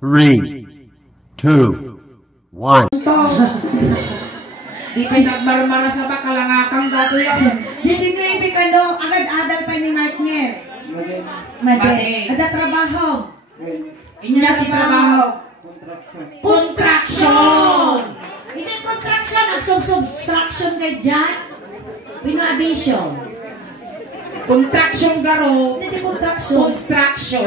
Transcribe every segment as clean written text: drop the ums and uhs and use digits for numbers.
3, 2, 1. Di pa nagmarmara sa bakalangakang dato yan. Di signific ano, agad-adal pa ni Martner. Madi. Ada trabaho. Inya ti trabaho. Contraction. Hindi contraction, nag-subtraction kay dyan. Pino-addition. Contraction garo. Hindi contraction. Construction.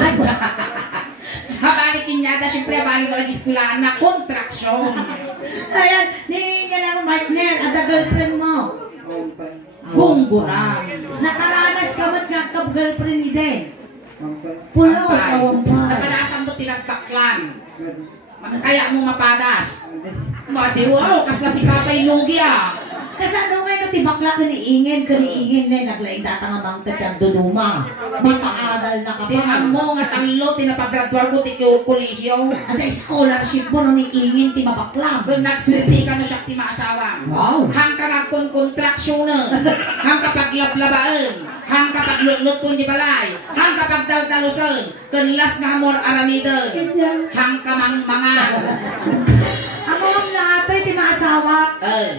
Habalikin niya, siyempre habalik ko nag-iskulahan na contraction. Ayan, nihinga na mo, Martner, at the girlfriend mo. Gunggo na. Nakaranas ka ba't girlfriend ni Den? Pulo sa wampa. Napadasan mo tinagpaklan. Kaya mo mapadas. Mati, wow, kas na si Kapay Lugi ah. Kasi ano ngayon, tibakla kaniingin na naglaing datang amang tadyang duduma. Mapaaral na ka pa. Tiham mo nga talo, tinapaggraduar ko, kolisyo. At ang scholarship mo nung iingin, timabakla. Kung nagswerte ka no siya ti maasawang. Wow. Hang ka nga kontraksyon hang kapag lablabaan. Hang kapag lutlot ko di balay. Hang kapag daldalusan. Kanlas nga amor aramidan. Hang kamang mga. Ang mga lahat ay timaasawa.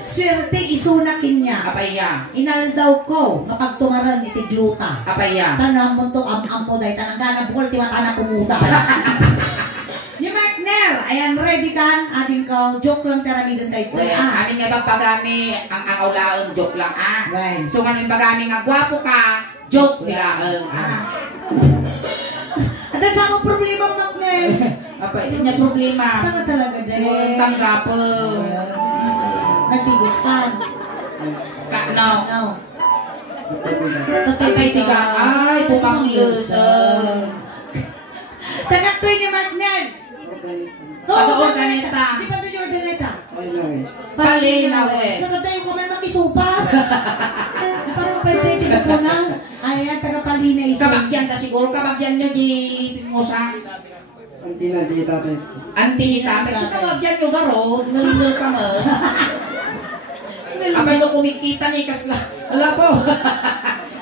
Swerte isunakin niya. Apaya. Inaldaw ko kapag tumaran itigluta. Apaya. Tanang mo to ampo day. Tanang gana bukol timatana pumuta. Ni Martner, ayan ready kan? Ading ka, joke lang taramidan tayo. Amin nga bang pagami ang akaulaon, joke lang ah. Right. So nga pagami nga gwapo ka, joke bilaang ah. At ang sama problema, Martner. Apa, ito niya problema. Sana talaga din. Tanggapon. Nagtigos ka. No. No. Tatay tiga, ay, pumanglusan. Tagatoy ni Martner. Pag-ordaneta. Di ba tayo ordaneta? Palinawes. Nakatayo ko man makisupas. Parang pwede, po na. Ayan, taga-palina iso. Kabagyan ta siguro, kabagyan nyo di Musa. Anti na di tatay. Anti ni tatay. Ito kabagyan nyo garo, nalilol ka mo. Abay no kumikita ni kasla. Wala po.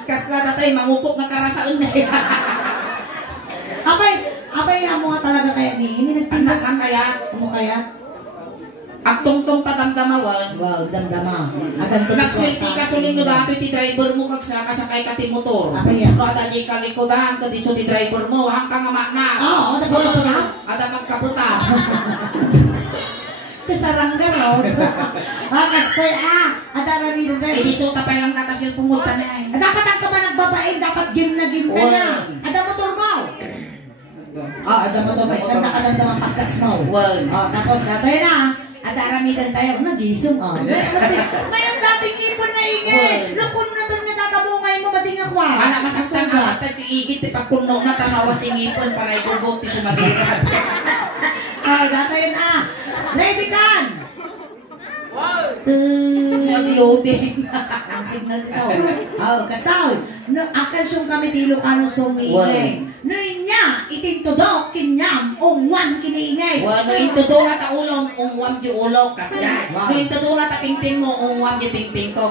Kasla tatay, mangukok na karasaan na. Abay, amo nga talaga kaya ni. Hindi nagpindas. Andasan kaya? Amo kaya? Agtong-tong tadamdamawan. Wow, damdama. Nagswerte ka suling no dati ti driver mo kag sa kasakay ka ti motor. Apa yan? No ada di kalikodan ka diso ti driver mo hang ka nga makna. Oo, nagputo ka? Ada magkaputa. Kasarang garot. Kastoy, ada rami na Eh di so tapay lang nakasil pungutan na eh. Dapat ang ka ba nagbabae, dapat game na game ka na. Ada motor mo. Ada motor mo. Itanda ka lang naman pagkas mo. Tapos, tayo na. Ada ramidan tayo. Nagising, Mayroon dating ipon na ingay. Lukon na doon na tatabungay mo, bating akwa. Ana masaksan na, basta tiigit, pagkuno na tanawa tingipon para iguguti sumagirat. Tayo na. Ready kan? Nag-loading. Ang signal ito. Kastaw. Akal siyong kami di Ilocano sumingay. No inya, itintudok, kinyam, ungwan kiniingay. No intudo na ta ulong, ungwam di ulog, kasyan. No intudo na ta pingping mo, ungwam di pingping ko.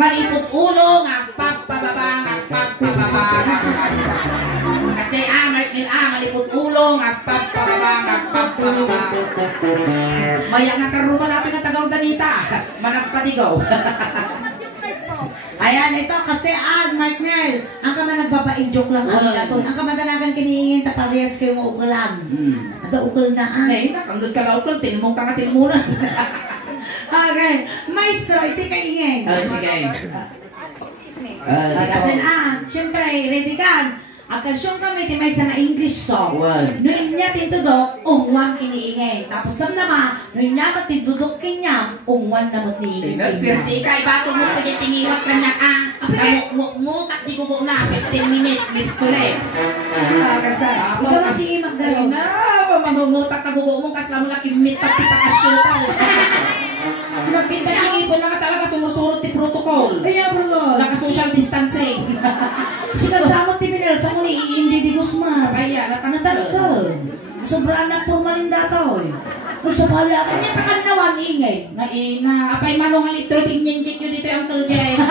Manipot ulong, agpagpababang, agpagpababang, agpagpababang. Kasi Martin, manipot ulong, agpagpababang, agpagpababang. Maya nga karuman natin ang tagaw danita. Managpatigaw. Ayan, ito kasi Martner, ang kama nagbabaing joke lang ang gaton. Ang kamadanagan kiniingin taparehas kayo mo ugalan. Ada ukol na Eh, nakanggod ka na ukol, tinmong ka nga tinmuna. Okay, maestro, iti kaingin. Sige. Agatin siyempre, ready kan? Ang kalsyon kami, may isa na English song. Noon niya tintudok, ungwan kiniingay. Tapos damdama, noon niya matindudok kanya, ungwan na matiingay. Nagsirti ka, ibato mo ito yung tingiwat ka na mutak di ko na, 15 minutes, lips to lips. Ikaw ang sige Magdalena. Mamumutak ka gugo mo, kasla mo na kimit at tipakasyota. Nagpinta yung ipon na ka talaga sumusurot ti protocol. Kaya bro, Naka-social distancing. sinagsamot ti Pinel sa muli, hindi di Guzman. Kaya, Natalagod. Sobrang na formalin dato. Kung sa pala ako niya, takanawan ingay. Apay manong litro tingin-kik yun dito yung Uncle Jess.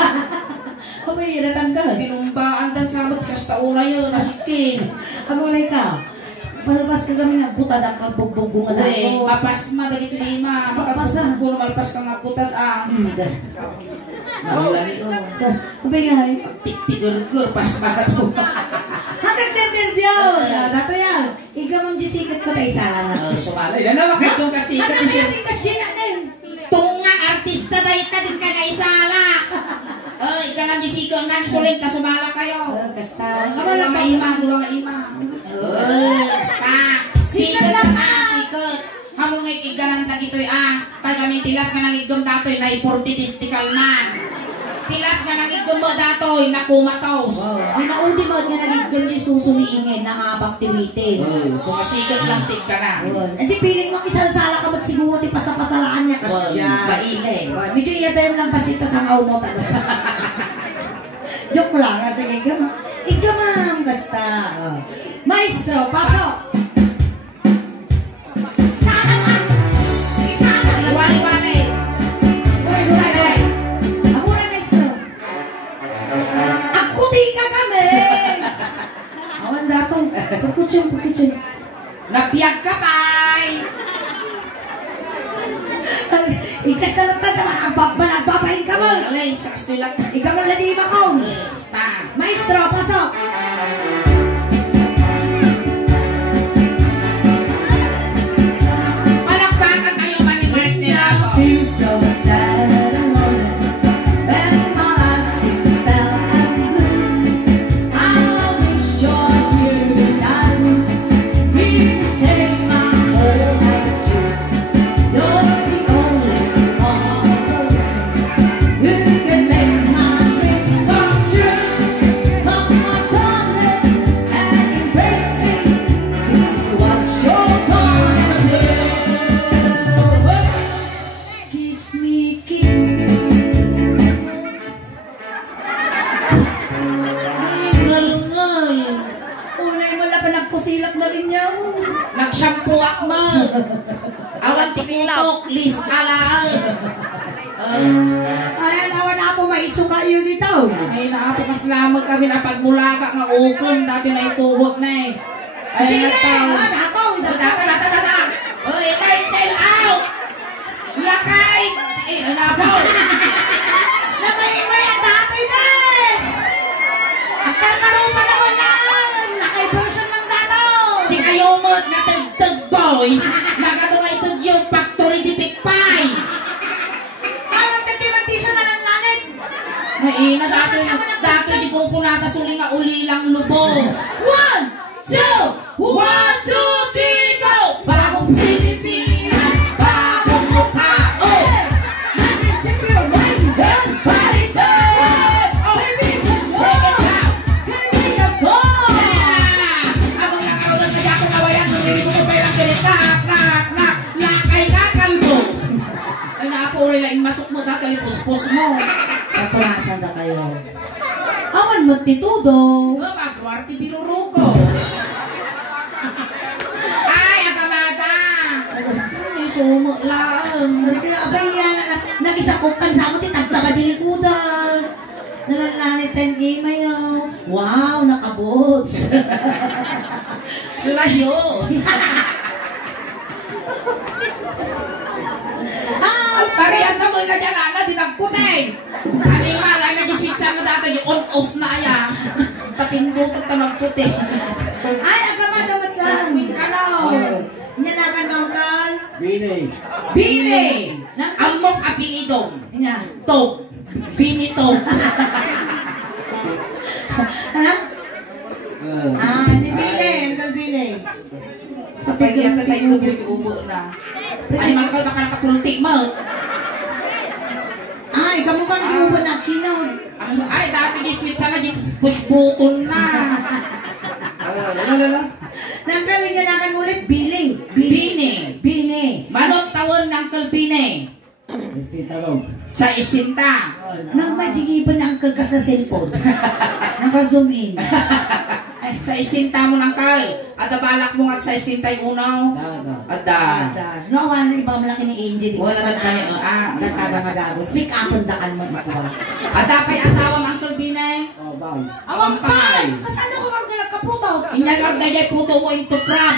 Abay, natanggal. Binumbaan dan sabot kasta ura yun, nasikin. Amulay ka. Palabas ka kami nagbutad ang kabugbog nga Uy, dahil. mapasma dagito ima. Mapasa. Makapuro malpas kang nagbutad Das. Naulami o. Kubay nga eh. Pagtik-tigur-gur, pasma ka to. Hanggang nervyos. Dato yan. Ikaw mong disikat ko tayo sana na. Sumalay. Yan naman kayo itong kasikat. Ano kaya may kasya na din? Tungang artista dahil ka din kagaisala. Ika nang disikaw na sulit na sumala kayo. Kasta. Dua ka ima, dua ka ima. Kasta. Sikat na sikat. Hamong ikiganan ta gito'y kay kami tilas nga nangigom dato'y na iportitistical man. Tilas nga nangigom mo dato'y na kumatos. Ginaudi mo at nga nagigyan di susuliingin ng activity. So masikat lang tig ka na. Hindi piling mo isalasala ka magsiguro di pasapasalaan niya kasi dyan. Maingay. Medyo iya tayo lang pasita sa ngao mo. Joke lang kasi ikamam basta. Maestro, pasok! Wali-wali. Wali-wali. Ako na, maestro. Ako di ka kami! Awan datong. Pagkutsun. Napiyag ka pa'y. Ikas na lang tayo. Nagpapahin ka mo. Alay, sa kastulat. Ikaw mo lang di ba ko? Basta. Maestro, pasok! Palakpakan tayo manibret nila ako. Feel so sad and lonely, and my life seems stale and blue. I wish you're here beside me. Here to stay my whole life true. You're the only one who can make my dreams come true. Come on, darling, and embrace me. This is what you're gonna do. Kiss me, kiss me. Ngal-ngal. Unay mo lang pa nagpusilap na rin niya mo. Nagshampuak mo. Awan tikutok, lis alaal. Ayan, awan na po maisuka yun dito. Ay, naapakas lamang kami na pagmulaga nga ukon. Dati na itugot na eh. Ay, Sige, nagtaw. dakaw. Tata. Uy, nail out. Lakay. Nabaw. Namay ang datoy, bes! Ang karkaroon pa naman lang. Lakay version ng datoy. Si kayumot nga tag boys. Nagatungay tag yung factory di pikpay. Parang tagtimantisyo na ng lanit. Maina dati di kong punata suling nga ulilang lubos. 1, 2, 1, 2, 3, go! Bagong Pilipinas, bagong mukha. Oh! Among nakaroon na ako kawayan, sumili ko pa yung ganita. Nak, lakay na kalbo. Ay naapuri lang, masok mo dati lipuspos mo. Natulasan na kayo. Awan magtitudo. Nga, magwarte binuruko. Ay, agamada. Ay, sumo lang. Abay yan, nag-isakukan sa mo, titagtabadilikudan. Nalalani 10 game ayo. Wow, nakabots. Layos. Parehas na mo na dyan, Ana, dinagkunay. Ano yung mala, nag-switch na dati, yung on-off na aya. Tapindot at tanagputi. Ay, agamada matlang. Ka na. Nyanakan mangkal. Bini. Amok apelidong. Nya. Tog. Bini tog. Ano? Ni Bile, Uncle Bile. Kapag yan tayo ubo na. Ay, man kayo baka nakapulti mo. Ay, kamu kan iuban na kinod. Ay, dati di-switch na, push button na. Nangkaling nyanakan ulit, Bile. Bine. Manot tawon ng kalbine. Sa isinta. Nang majigiban na Uncle ka sa cellphone. Naka-zoom in. Ay, sa isinta mo ng kal. At balak mo nga sa isinta yung unaw. Ada. No, ano iba mo lang kini-angel. Wala na tayo. Nagtagamagago. Speak up, puntakan mo. At dapay asawa ng kalbine. Awang pay! Kasano ko kang nagkapit puto. Inyagar na jay puto mo into pram.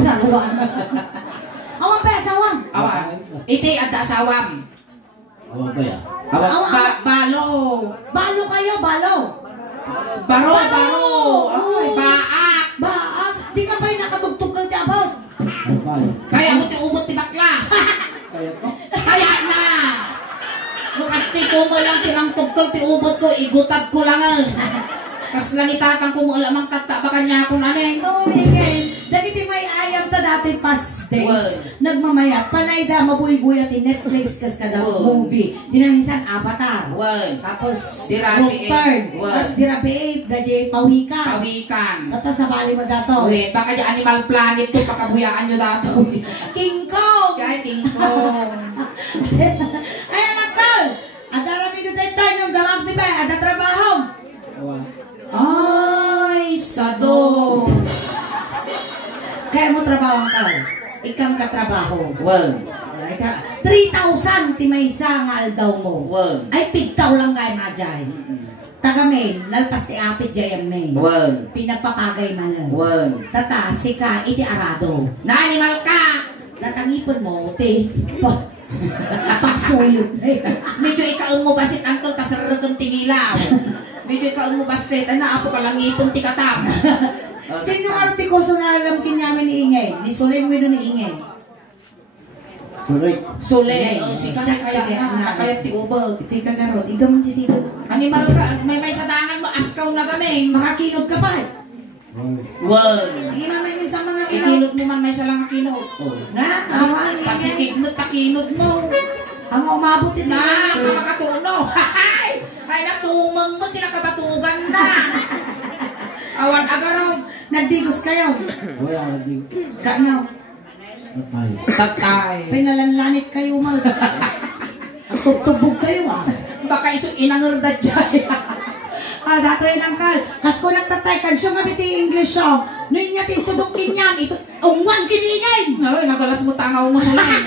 Sawam. Awan pa sawam. Awan. Iti at asawam. Awan ba ya? Awan. Balo. Balo kayo, balo. Baro. Ay, baak. Baak. Di ka ba yung nakatugtog ka di about? Kaya mo ti umot ti bakla. Kaya na. Lukas ti ko mo lang tinang tugtog ti ubot ko. Igutad ko lang Kas lang itatang ko mo lamang tataba kanya ako naneng. Oh, again. Dagiti may ayam ta dati past days. Nagmamayat. Panay da mabuy-buy at Netflix kas kada movie. Di na minsan Avatar. Tapos Dirabi Turn. Tapos Dirabi gaje Pawikan. Tata sa bali mo dato. Baka di Animal Planet to. Pakabuyaan nyo dato. King Kong. Kaya King Kong. Ay, nakal. Ada rami dito tayo ng damang pipa. Ada trabaho. Ay, sado. Kaya mo trabaho ka. Ikang katrabaho. 3,000 ti may isa nga aldaw mo. Ay, pigtaw lang kay Majay. Tagamin, nalpas ti apit jayam me. Pinagpapagay manan. Tata, sika, iti arado. Na animal ka. Natangipon mo, ti. Pagsuyod. Medyo ikaon mo basit angkol tasararagong tingilaw. Medyo ikaon mo basit. Apo ka lang ipon ti katam. Sino nga ti kurso na alam kinyamin ni Ingay? Ni Sulay mo doon ni Ingay. Sulay. Sika kaya na. Kaya ti ubag. Iti ka garot. Igam ti sino. Animal ka. May sadangan mo. Askaw na gaming. Makakinog ka pa. Sige mamay minsan mga kinod. Ikinod mo man may salang kinod. Na, awan. Pasikig mo takinod mo. Ang umabot ito. Na, makatuno. Ay, natumang mo. Tinakabatugan na. Awan agarod. Nagdigos kayo. Kanaw. Tatay. Pinalanlanit kayo mal. Ang tubtubog kayo Baka iso inangerdad dyan. Dato yun ang kal. Kas ko nagtatay kan siya nga biti English song. Noy nga tinutudok kinyan. Ito, ungwan kiningin. Ay, nagalas mo tangaw mo sulay.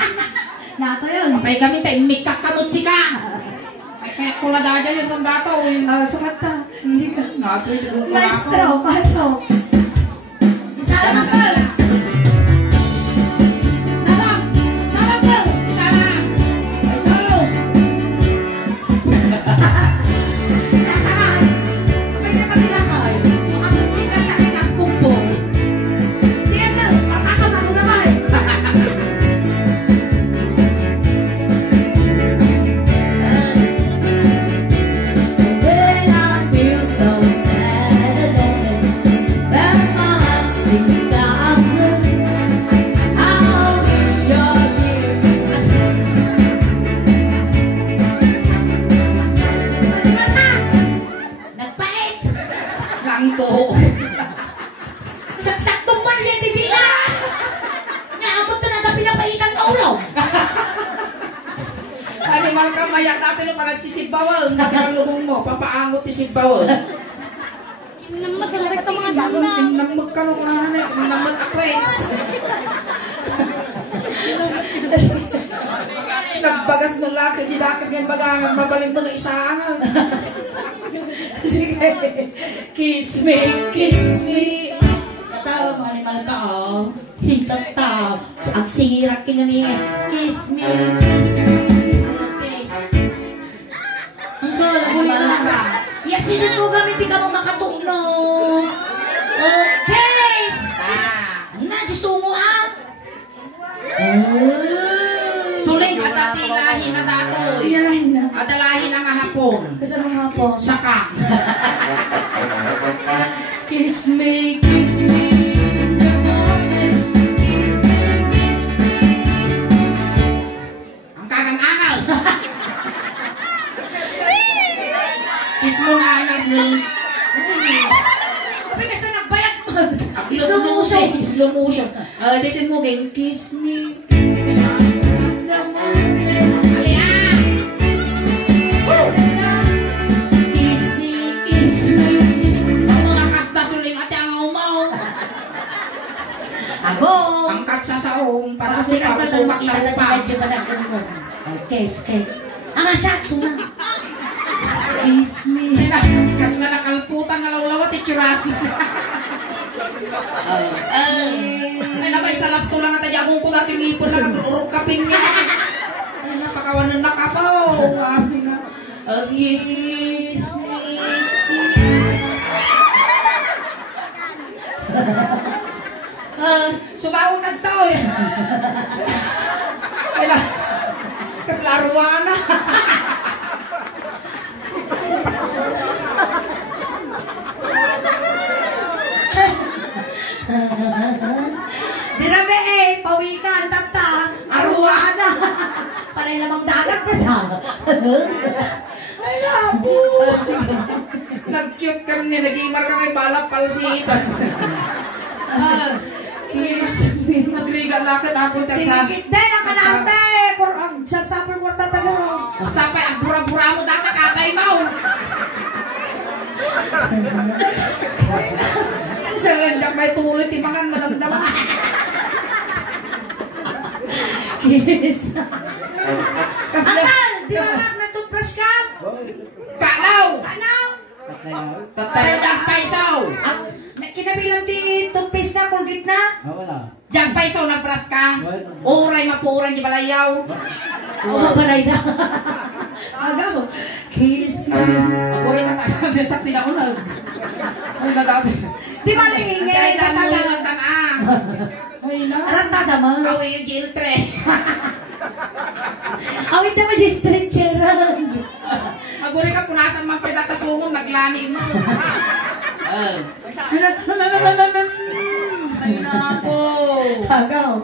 Dato yun. Apay kami tayo, mikak kamot si ka. Ay, kaya kula dada yun ang dato. Sumat ta. Maestro. Maestro, pasok. Salam ang kal. Salam. Salam kal. Salam. Ay, salos. Saksaktong man yan, hindi na! Naabot na naga pinapaitan ka ulaw. Animal ka, maya dati nung parang sisibawan. Nakalumong mo, papaangot sisibawan. Namag ka mga dana. Namag ka nung namag akwets. Nagbagas ng laki, di dakas ng bagangan, mabaling mga isahan. Sige. Kiss me, kiss me. Katawa mo, animal ka, Tataw. Ang sirat ka namin. Kiss me, kiss me. Okay. Angkol, ako yun lang. Yasinit mo gamit, di ka mo makatulno. Okay. Na, gusto mo Suling at atilahin na datoy. Yarahin na. Adalahin ang hapon. Kasama nga po. Saka. Kiss me, kiss me in the morning. Kiss me, kiss me. Ang kagang-angal. Kiss mo na anak mo. Sabi kasi nagbayad mo. Slow motion. Slow motion. Dito mo game. Kiss me. In the morning. Alian. Kiss me, kiss me. Ang mga kasta suling ate ang umaw. Ako. Ang katsasaong para Kasi sa ka ikaw. Sumak kita na na pa. yung panagpungon. Kiss, kiss. Ang asyak, suma. Kiss me. Kas na nakalputan nga lawlawat. titsurat. Ay na may salap to lang at ayagong ko natin ipon na kagururog kapin niya. Ay napakawanan na kapaw. Ay na. Kiss me. Sumawag ka tao eh. Ay na. Kaslaruan na. Dirabe pawikan, tata, aruana. Panay lamang dagat pa sa. Ay napo. Nag-cute ka rin, nag-imar ka kay balap palsitan. Magriga lakad ako sa... Sigit din ang kanante. Sapsapal ko tatalo. Sampai ang bura-bura mo data katay mo. Sa lanjak may tuloy, timangan malamdaman. Yes. Kasal! Di ba na toothbrush ka? Kalaw! Tatay Tatay. jak paisaw! Kinabilang di toothpaste na, Colgate na? Wala. Jak paisaw nagpras ka? Uray mapuuran di balayaw. Oo, balay na. Agaw. Kiss me. Ako rin natagal na sa tinaunag. Ay nagawin. Di ba nahingay? Kaya damo yung nagtanang. Ay na. Arang tadama. Awi yung giltre. Awit naman yung stretcheran. Ako rin ka punasan man pitatasungong naglani mo. Ay na ako. Agaw.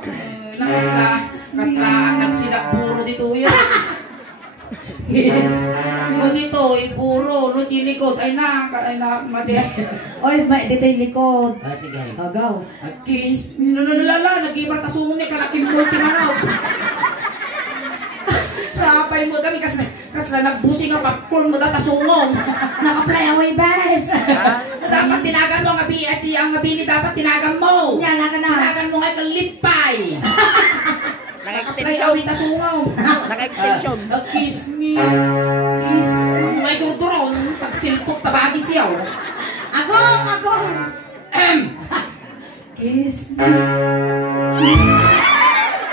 Kaslaan nagsidak puro dito yun. Yes. Yung dito, puro, no tinikot, ay na, mati. Oy, may dito yung likod. Sige. Agaw. Kiss, nalala, nag-ibar tasungong ni kalaking multi manaw. Rapay mo kami, kasla nagbusing ang popcorn mo tasungong. Naka-play away best. Dapat tinagan mo ang abi, at ang abi ni dapat tinagan mo. Yan, naka na. Tinagan mo ngay kalipay. Naka-play away tasungong. Naka-extension. Kiss me. Kiss me. May durduron, pag silpok tabagi siyaw. Ako. Kiss me.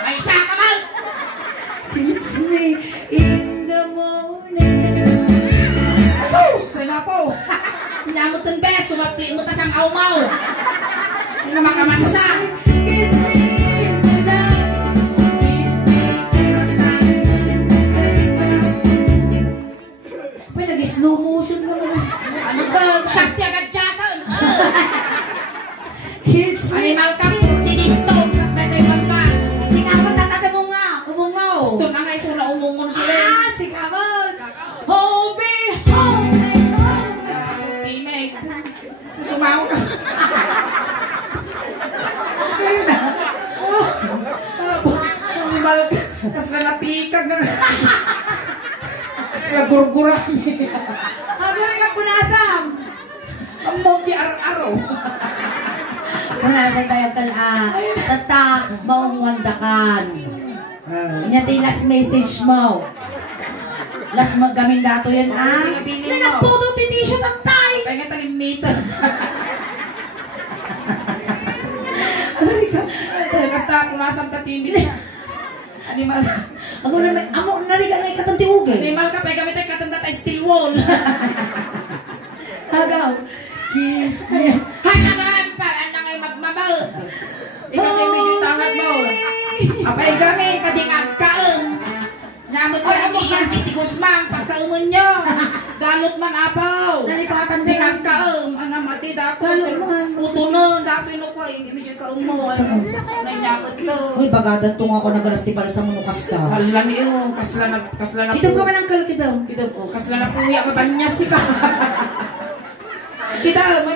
May isa ka mal. Kiss me in the morning. Sus! Sana po! Nyamot ng bes, sumapli mo tas ang aumaw! Ang namakamasa! Kiss me in the night. Kiss me, kiss me. May nag-slow motion ka mo. Ano ba? Sakti agad tiyasan! Kiss me. Animal ka po, sinistog! Pwede malpas! Sikapot, tatata mo nga. Umungaw. Gusto na nga iso na umungon sila! Sikapot. Hold me, hold me, hold me. Teammate! Sumaw ka! Animal ka! Kasla natikag na! Kasla gurgurami! Ako rin ang punasam. Ang monkey ar-aro! Punasan tayo tatak, maong wandakan. Inya tayo last message mo. Last magamin dato yan, ah. Nagputo ti t-shirt ang tay. Kaya nga talimitan. Kasta ako nasam tatimit. Animal. Ako na may, amo nariga na ikatang tiugay. Animal ka, pwede kami tayo katanda tayo steel wall. Agaw. Kiss me. Hala ka lang pa, anak ay magmamaw. Kasi medyo tangan mo. Apay kami, kading agkaan. Nyamot mo ang iyan, Biti Guzman, pagkaumon nyo. Galot man apaw. Nalipatan Ding din. agkaam, mati dako. Galot man. Utunon, dako yun ako eh. Medyo ikaum mo. Nanyamot to. Uy, bagadan tong ako nag-rastipal sa munukas ka. Hala niyo, kasla na Ito ka man ang kalaki daw. Kita po, kasla na puya ka banyas si ka. Kita, may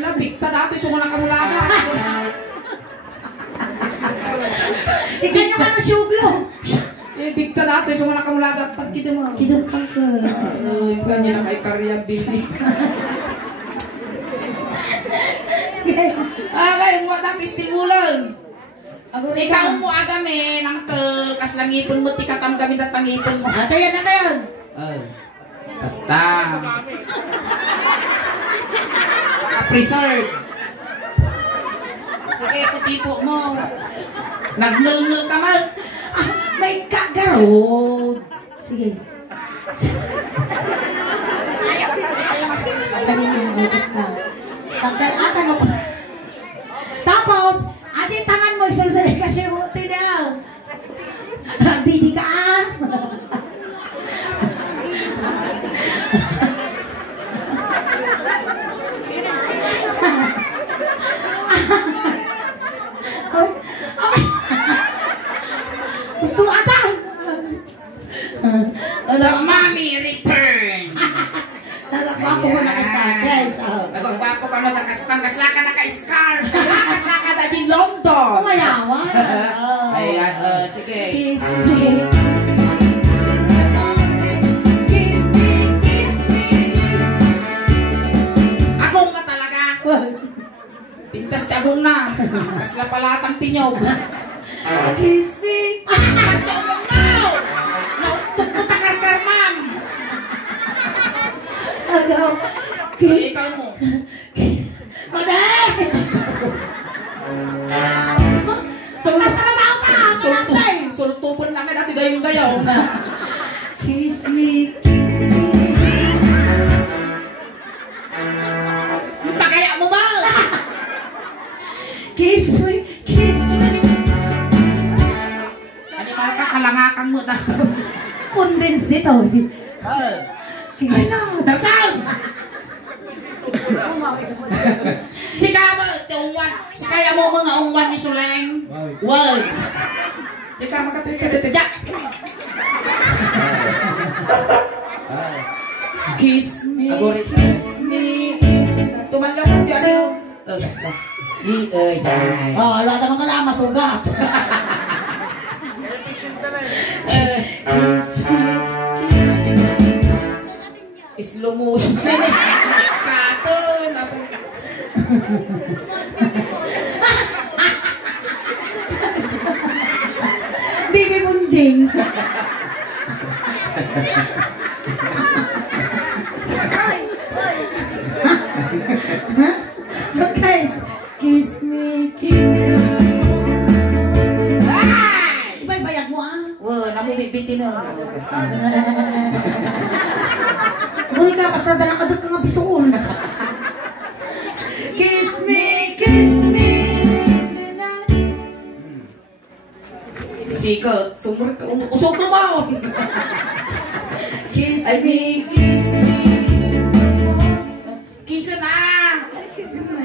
na, bigta dati, sumuna ka mula ka. Ikan nyo ka ng suglo. Bigta dati, sumuna ka mula ka. Pag kita mo. Kidong ka ka. Yung kanya na kay Karya Billy. Alay, yung wala dati stimulan. Ikaw mo agami, nangkel, kaslangipon mo, tikatam kami tatangipon mo. Nato yan, nato yan. Kasta. preserve. Sige, putipo mo. Nagnul-nul ka man. Ah, may kagarod. Sige. Tanggalin mo yung itis na. Tanggal ata no. Tapos, ati tangan mo siya sa kasi yung tinaw. Didi ka ah. Gusto ata. The mommy return. Nagagwapo mo na sa guys. Nagagwapo ka na nakastanggas laka naka-scarf. Naka na di London. Kumayawa. Ayan, sige. Kiss me. Kiss me, kiss me. Agong na talaga. Pintas ti agong na. Kasla palatang tinyog. Kiss me. Tulong now! Nautok mo takar-kar, ma'am! Agaw. Ikaw mo. Madam! Sultas na naman ka! Sultupon namin natin gayong-gayong. Kiss me, kiss me. Yung tagaya mo ba? Kiss me, kiss me. Animal ka, kalangakan mo na. Condense dito. Ano? Darsan! Sika mo, tiungwan. Sikaya mo mga ungwan ni Suleng. Wag. Sika makatititititya. Kiss me. Agori. Kiss me. Tumalaw mo diyan yun. Basta. Oh, lahat naman ka lang, masugat. Kiss me. Kiss me. Slow motion. Kato. Bibi Munjing. Guys, kiss me, kiss me. Iba'y bayag mo ah. Wow, namubibitin na. Muli ka, pasada na kadag ka nga bisuon. Kiss me, kiss me. Sikot, sumur ka, usok tumaw. Kiss me, kiss me. Kiss na.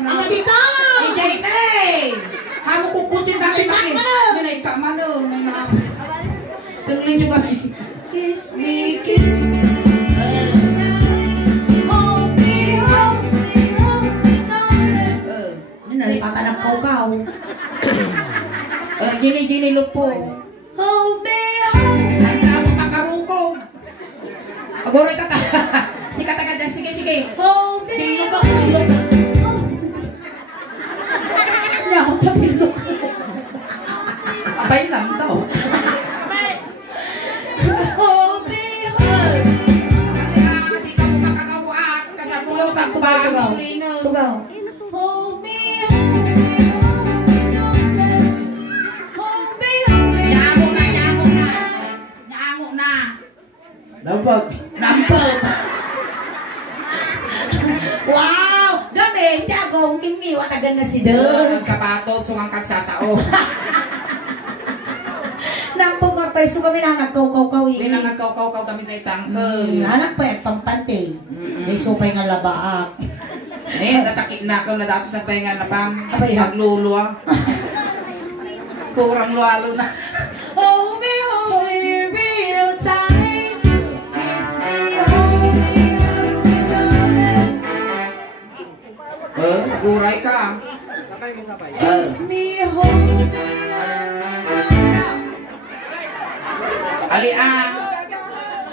Ang dito! Ijay na eh. Hamo kukunsin dati makin. Yan ay kamano. Tengulin juga kami. Kiss me, kiss me. Hold me, hold me, hold me, darling. Ini nalipatan ng kaukaw. Gini lupo. Hold me, hold me. Ay sa mo makaruko. Agoroy kata. Si kata dyan, sige. Hold me. Tilok. Niya ako tapilok. Apay lang to. Hold me, hold me. Hindi ka mo makakawak. Kasabulo ka ba? Misulino. Tugaw. Hold me, hold me, hold me, darling. Hold me, hold me. Nyaango na. Dampag. Nampag. Wow! Gabi, hindi akong kimi. Watagan na si Del. Nagkapatod, sungang kagsasao. Nampong mapay, so kami na nagkaw-kaw-kaw. Hindi na nagkaw-kaw kami tayo tangkel. Anak pa at pampante. May supay nga labaak. Nasakit na ako na dato sa pahinga na pang Abay, nagluluwa. Kurang luwalo na. Hold me, real time. Kiss me, hold me, darling. Guray ka. Kiss me, hold me, Ali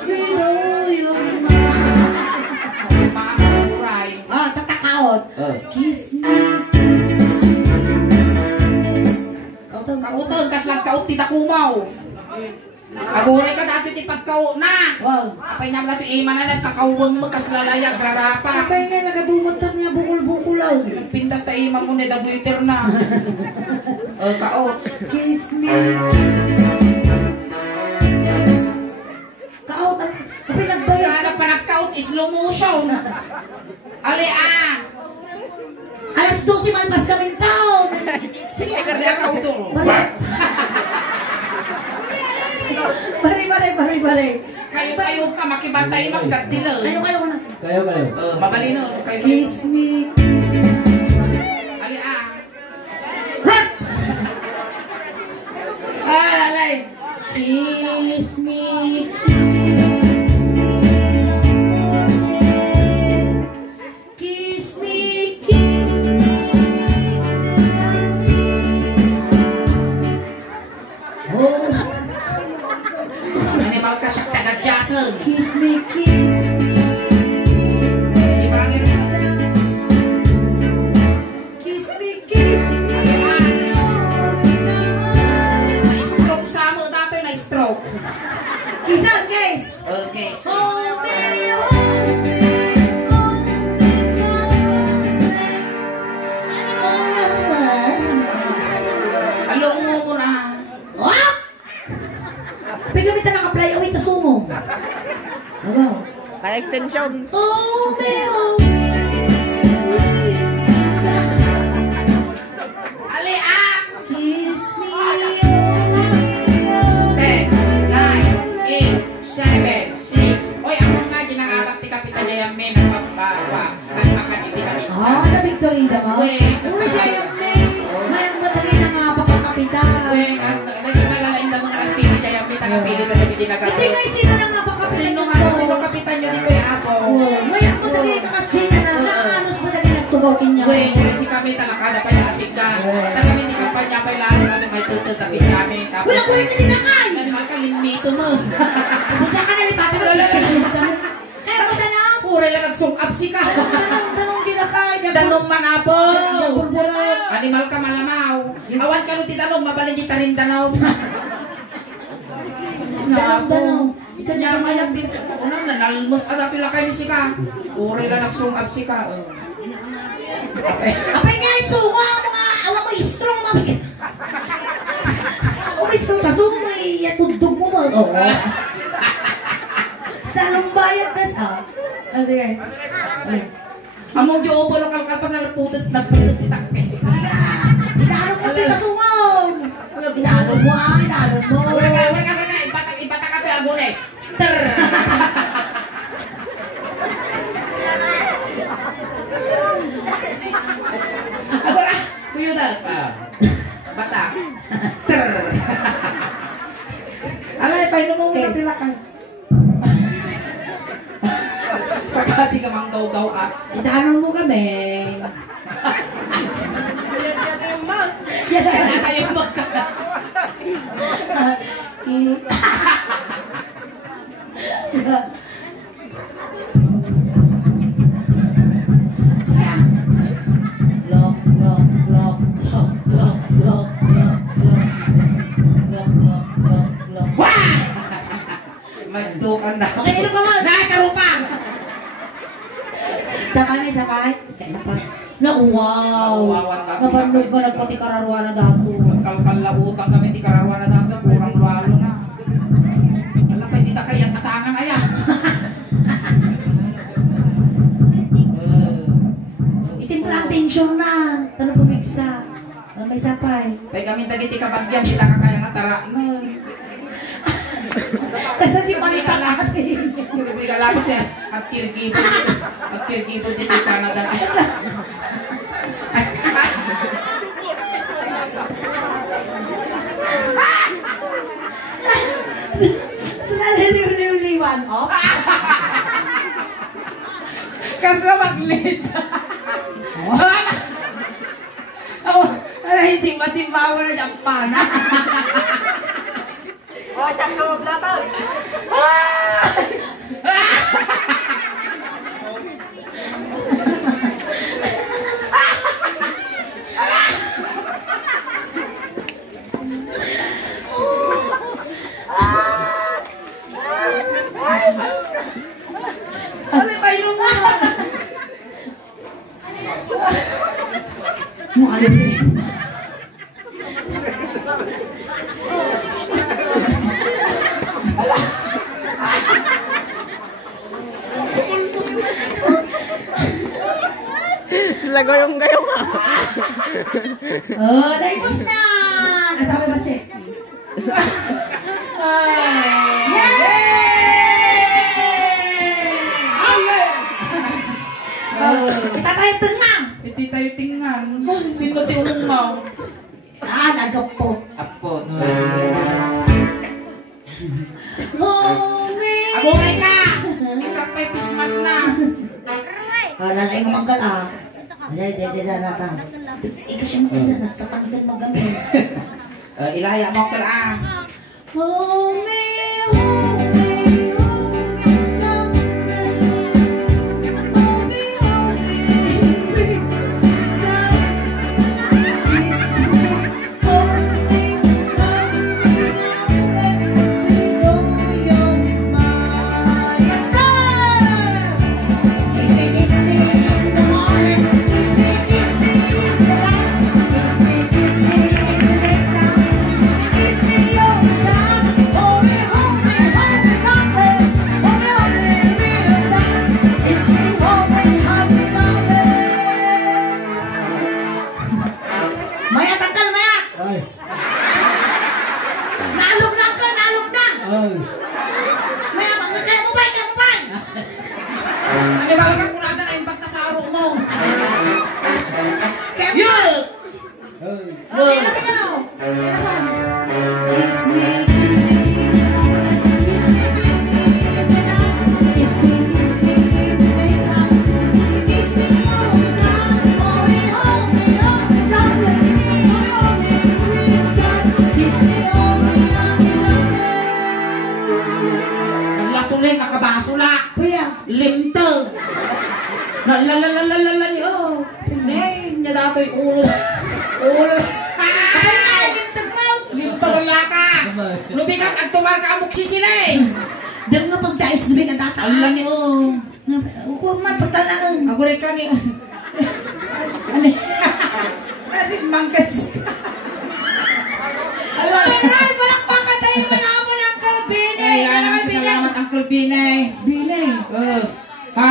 we know you're mine. Mga guray. Ah, tatakaot. Kiss me, kiss me. Kautog, kas lang kaut tita kumaw. Agore ka dati ti pagkao na. Wow. Apay na dati iman na nagkakawang mo kaslalaya grarapa. Apay nga nagadumot niya bukul-bukulaw. Nagpintas ta iman mo ni daguiter na. Kao. Kiss me. Kaot. Apay nagbayad. Kaya pa nagkaot slow motion. Ali Alas 12 man pas kaming taon. Sige. Kaya kao to. Bari. Kayo ka makibantay mang gadila. Kayo na. Kayo. Mabalino kayo. Kiss me. Ali alay. Kiss me. Kiss me. Oh. Animal ka siya tagadyasan. Kiss me. Ibangin mo. Kiss me. Na-stroke sa mo dati, na-stroke. Kisan, guys. Okay. Along mo na. Oh! Pagkamit na naka-fly away ta sumo. Ano? Naka-extension. Ali Kiss me. 10, 9, 8, 7, 6. Oy, ako nga ginangabak ti Kapitan Jayamin nagpakaditi kami. Na victory daw. Wait. Ano siya yung may matagay na nga pakakapitan. Uy, naglalalain na mga nagpili Jayamin nagpili na naging ginagawa. Hindi kayo sino na nga pakapitan Sino kapitan nyo dito yung ako? May matagay ka kasi na naanos matagay nagtugaw kinya. Uy, si kami talakada pa yung ka. Tagamin ni kampanya pa ilalim kami may tutol tapit namin. Wala ko rin ka din nakay. Animal ka, limito mo. Kasi siya ka nalipatan mo si Jesus. Kaya mo tanaw. Pura lang nagsung-up si ka. Tanong ginakay. Tanong manapo. Burburat. Animal ka malamaw. Awan ka nung titanong, mabalin di tarin tanaw. Tanaw. Kanya mayag din. Unang nanalmos at apila kayo ni si ka. Pura lang nagsung-up si ka. Apay nga yung sunga. Awa mo strong mamigit. May strong ka. So may tutug mo mo. Sa anong bayad ka sa? Sige. Among di obo lokal kalpas na nagpudot kita. Inaalog mo dito sungaw. Inaalog mo. Wala ka. Ibatak ka to yung agunay. Agora, kuyo na. Batak. Alay, painom mo muna sila ka. Pagkasi ka mang daw at. Inaalog mo kami. Kaya tayo magka. Magdukan na. Okay, inom ka mo. Nakatarupang! Sakay. Wow. Napanood ko nagpati kararwa na dato. Kalkalautan kami di kararwa na dato. Kurang lalo na. Wala pa, hindi na kaya tatangan aya. Simple attention na. Tanong pumigsa. May sapay. Pay kami dagiti kabagyan, di ka kaya nga tara. Kasi di palikalakot eh. Hindi ka lakot yan. Agkirgibo dito Canada. Sinaliliw-liwan. Kasi na mag-lead. Ano hindi masimbawa na yung pana. Oh, sakto, plato. nga. Mo alam mo. Sila gayong-gayong nga. Oh, naipos na. Ang dami ba si? Kita tayo tenang. Hindi tayo tingnan. Sino ti ulong mo? Nagapot. Apot. Holy. Aguray ka! Ikak may pismas na. Lalay mo manggal Ay, datang. Ikaw siya maganda, nagtatanggal magamit. Ilaya mo ka lang. Holy.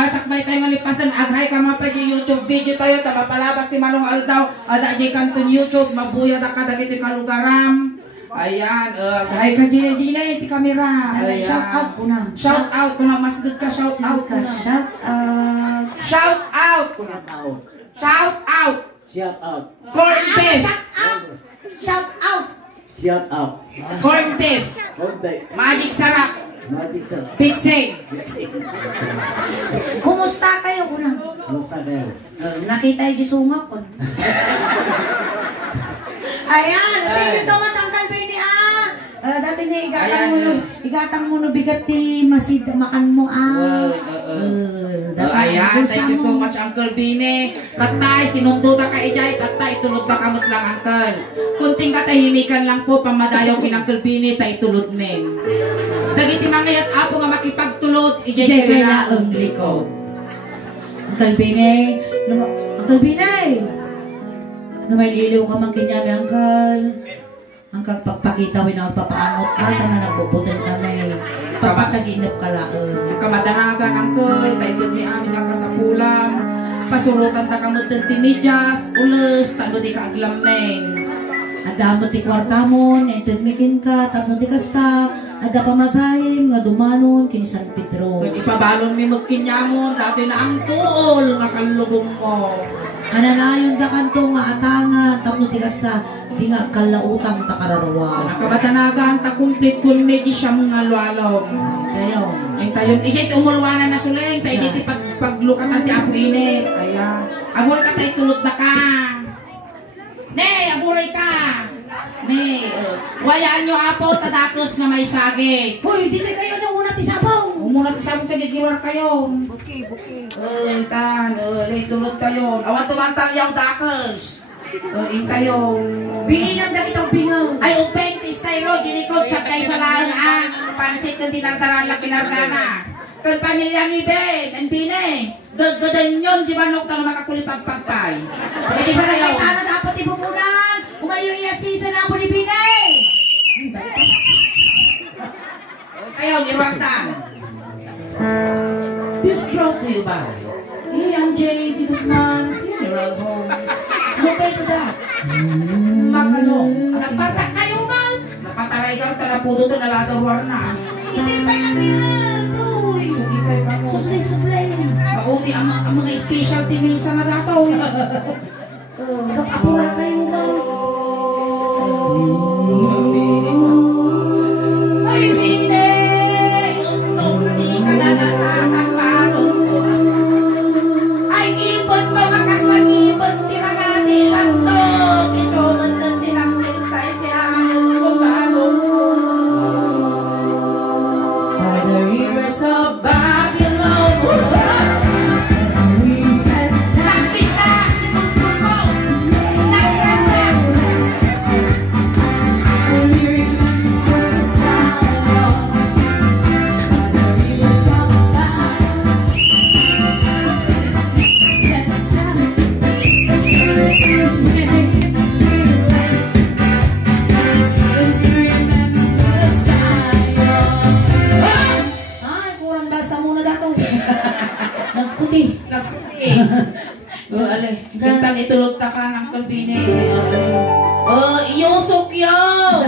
Sakbay tayo ng lipasan, aghay ka mga YouTube video tayo, tapapalabas ni Manong Aldaw, ada di kanton YouTube, mabuya na ka dagiti kalugaram. Ayan, aghay ka di kamera. Shout out po na. Shout out, kung na mas good ka, shout out ka. Shout out. Shout out. Shout out. Shout out. Corn beef. Shout out. Shout out. Corn beef. Magic sarap. Magic sarap. Pitsing. Kumusta kayo kuna? Kumusta kayo? Nakita yung gisungap ko. Ayan, thank you so much Uncle Benny dati na igatang mo no bigat ti masid makan mo ayan, thank you so much Uncle Benny. Tatay, sinundo ta ka ijay, tatay tulod ba kamot lang Uncle. Kunting katahimikan lang po pamadayaw kin Uncle Benny tay tulod men. Dagiti mangayat apo nga makipagtulod ijay kaya ang likod. Uncle Benny, Uncle Benny. Numayliliw ka man kinyami, Uncle. Ang pagpakita mo na papaangot ka, na nagbubutin kami. Papataginap ka laon. Kamadanagan, Uncle. Tayo mi amin nga kasapulang. Pasurutan ta kamot ng timidyas, ules, tano di ka aglamen. Ada mo ti kwarta mo, netedmikin ka, tapno di kasta. Ada pamasahim, nga dumanon, kini San Pedro. Pwede pabalon mi magkinyamon, dati na ang tuol, nga kalugong mo. Kananayon da kanto nga atangan, tapno di kasta, di nga kalautang takararwa. Nakamatanagan, ta complete kun medyo siya mga lualong. Kayo. Ay tayo, ijay umulwanan na suling, tayo ijay paglukatan ti apo init. Ayan. Agor ka tayo tulot na ka. Ne, aguray ka. Ne, wayaan nyo apo, tadakos na may sagit. Hoy, di na kayo na una ti sabaw. Umuna ti sabaw sagit, giwar kayo. Buki. Tan, tulot kayo. Awan tumantal yung dakos. Tayo. Bininang da kitang bingaw. Ay, upeng, ti styro, ginikot, sakay sa lang, pansit na tinantaran lang kinargana. Kung pamilya ni Ben, and Bine, gagadan yun, di ba nung talo makakulipagpagpay? Pwede ba na ano dapat ibubunan? Umayo iya season na po ni Binay! Ayaw, niwagtan. This brought to you by E&J de Guzman Funeral Home. Located at Makalong. Napatak kayo man! Napataray ka, talapudo to na lato na. Itipay lang niya! Doy! Sugitay ka mo. Suplay! Mauni ang mga specialty minsan na dato. Nag-apura kayo ba? Ay, Bine! Untong ka di ka nalasatan parong ko. Ay, ipon pa makas lang ipon, tinagadilan to. Kisoman na tinagdintay, tinahanos ko parong ko. By the rivers of Babylon, nagpitas, tinutulog mo. Nagpitas. Ay, kurang basa muna dato. Nagputi. Ale, kitang itulog ta ka ng kalbine. Iyusok yun!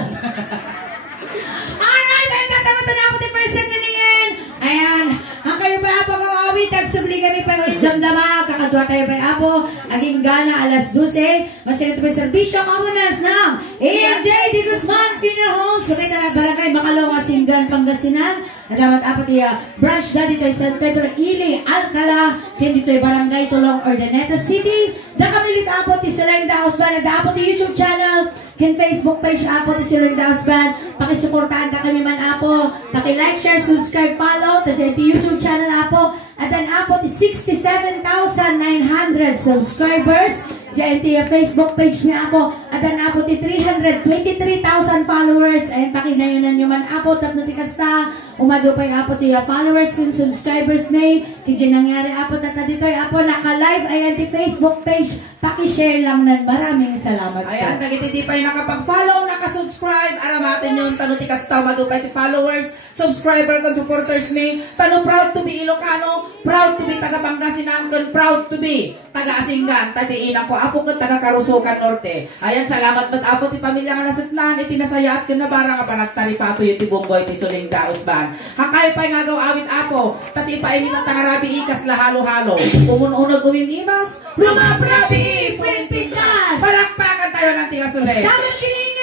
Alright, ay tatamatan na ako ni person na niyan. Ayan, ang kayo pa apo kang awit, nagsubli kami pa ulit damdama, kakadwa tayo pa apo, aging gana alas 12, masinit po yung servisyo compliments ng E&J de Guzman Funeral Home, so kayo na barangay Makalong, Singgan, Pangasinan, alamat apo tiya, branch na dito San Pedro, Ili, Alcala, dito yung barangay Tulong, Urdaneta City, nakamilit apo ti Sulang Daos Band, apo ti YouTube channel, kin Facebook page apo ti Sulang Daos Band, pakisuportahan ka kami man apo, paki-like, share, subscribe, follow, ti YouTube channel apo, at dan apo ti 67,900 subscribers, diyan ti Facebook page ni apo, at dan apo ti 323,000 followers, and pakinayunan nyo man apo, tapno ti kasta, umado pa yung apo ti followers, yung subscribers may, kaya nangyari apo, tata dito yung apo, naka-live, ayan ti Facebook page, paki-share lang nan, maraming salamat po. Ayan, nagititi pa yung nakapag-follow, nakasubscribe, aramatin yung tanuti kastaw, madupay ti followers, subscriber, con supporters may, tano proud to be Ilocano, proud to be taga Pangasinan, proud to be taga Asinggan, tatiin ako, apo ko taga Karusukan Norte. Ayan, salamat ba't apo ti pamilya nga nasatlan, itinasayat ko na barang ka pa nagtaripato yung tibunggoy ti Suling Daos Band. Hakay pa yung agaw awit apo, tati pa imit ang tangarabi ikas lahalo-halo. Umununag umimimas, lumabrabi, pwinpitas! Palakpakan tayo ng tiga Suling. Dapat kiningan!